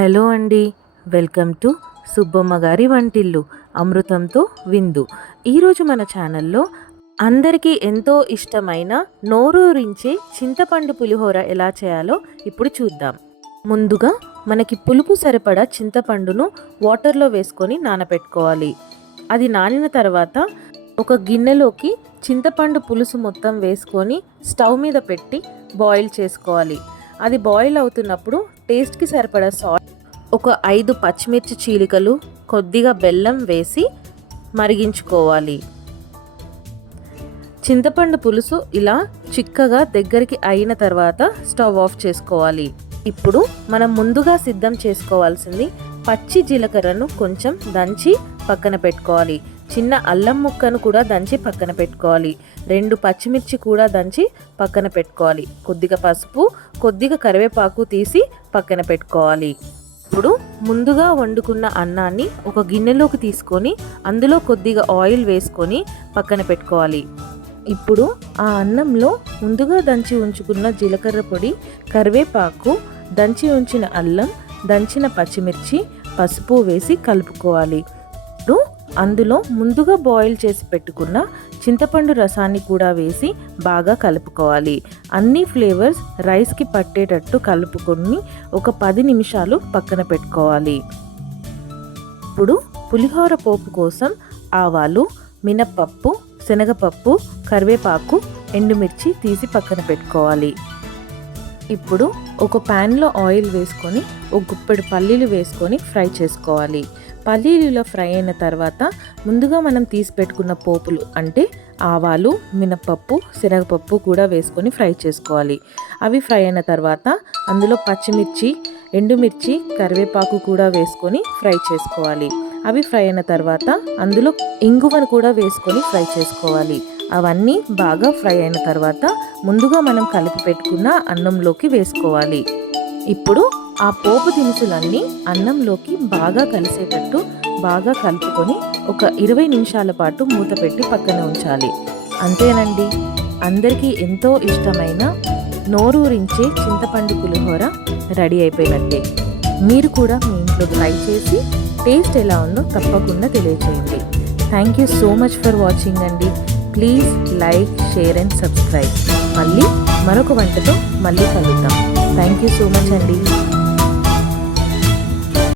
Hello అండి, welcome to Subbamma గారి వంటిల్లు అమృతంతో విందు. ఈరోజు మన ఛానల్లో అందరికీ ఎంతో ఇష్టమైన నోరూరించే చింతపండు పులిహోర ఎలా చేయాలో ఇప్పుడు చూద్దాం. ముందుగా మనకి పులుపు సరిపడా చింతపండును వాటర్లో వేసుకొని నానబెట్టుకోవాలి. అది నానిన తర్వాత ఒక గిన్నెలోకి చింతపండు పులుసు మొత్తం వేసుకొని స్టవ్ మీద పెట్టి బాయిల్ చేసుకోవాలి. అది బాయిల్ అవుతున్నప్పుడు టేస్ట్కి సరిపడా సాల్ట్, ఒక 5 పచ్చిమిర్చి చీలికలు, కొద్దిగా బెల్లం వేసి మరిగించుకోవాలి. చింతపండు పులుసు ఇలా చిక్కగా దగ్గరికి అయిన తర్వాత స్టవ్ ఆఫ్ చేసుకోవాలి. ఇప్పుడు మనం ముందుగా సిద్ధం చేసుకోవాల్సింది పచ్చి జీలకర్రను కొంచెం దంచి పక్కన పెట్టుకోవాలి. చిన్న అల్లం ముక్కను కూడా దంచి పక్కన పెట్టుకోవాలి. 2 పచ్చిమిర్చి కూడా దంచి పక్కన పెట్టుకోవాలి. కొద్దిగా పసుపు, కొద్దిగా కరివేపాకు తీసి పక్కన పెట్టుకోవాలి. ఇప్పుడు ముందుగా వండుకున్న అన్నాన్ని ఒక గిన్నెలోకి తీసుకొని అందులో కొద్దిగా ఆయిల్ వేసుకొని పక్కన పెట్టుకోవాలి. ఇప్పుడు ఆ అన్నంలో ముందుగా దంచి ఉంచుకున్న జీలకర్ర పొడి, కరివేపాకు, దంచి ఉంచిన అల్లం, దంచిన పచ్చిమిర్చి, పసుపు వేసి కలుపుకోవాలి. ఇప్పుడు అందులో ముందుగా బాయిల్ చేసి పెట్టుకున్న చింతపండు రసాన్ని కూడా వేసి బాగా కలుపుకోవాలి. అన్ని ఫ్లేవర్స్ రైస్కి పట్టేటట్టు కలుపుకొని ఒక 10 నిమిషాలు పక్కన పెట్టుకోవాలి. ఇప్పుడు పులిహోర పోపు కోసం ఆవాలు, మినప్పప్పు, శనగపప్పు, కరివేపాకు, ఎండుమిర్చి తీసి పక్కన పెట్టుకోవాలి. ఇప్పుడు ఒక ప్యాన్లో ఆయిల్ వేసుకొని ఒక గుప్పెడు పల్లీలు వేసుకొని ఫ్రై చేసుకోవాలి. పల్లీలలో ఫ్రై అయిన తర్వాత ముందుగా మనం తీసి పెట్టుకున్న పోపులు అంటే ఆవాలు, మినపప్పు, శనగపప్పు కూడా వేసుకొని ఫ్రై చేసుకోవాలి. అవి ఫ్రై అయిన తర్వాత అందులో పచ్చిమిర్చి, ఎండుమిర్చి, కరివేపాకు కూడా వేసుకొని ఫ్రై చేసుకోవాలి. అవి ఫ్రై అయిన తర్వాత అందులో ఇంగువను కూడా వేసుకొని ఫ్రై చేసుకోవాలి. అవన్నీ బాగా ఫ్రై అయిన తర్వాత ముందుగా మనం కలిపి పెట్టుకున్న అన్నంలోకి వేసుకోవాలి. ఇప్పుడు ఆ పోపు దినుసులన్నీ అన్నంలోకి బాగా కలిసేటట్టు బాగా కలుపుకొని ఒక 20 నిమిషాల పాటు మూత పెట్టి పక్కన ఉంచాలి. అంతేనండి, అందరికీ ఎంతో ఇష్టమైన నోరూరించే చింతపండు పులిహోర రెడీ అయిపోయినట్టే. మీరు కూడా మీ ఇంట్లో ట్రై చేసి టేస్ట్ ఎలా ఉందో తప్పకుండా తెలియచేయండి. Thank you so much for watching అండి. Please like, share and subscribe. మళ్ళీ మరొక వంటతో మళ్ళీ కలుద్దాం. థ్యాంక్ యూ సో మచ్ అండి.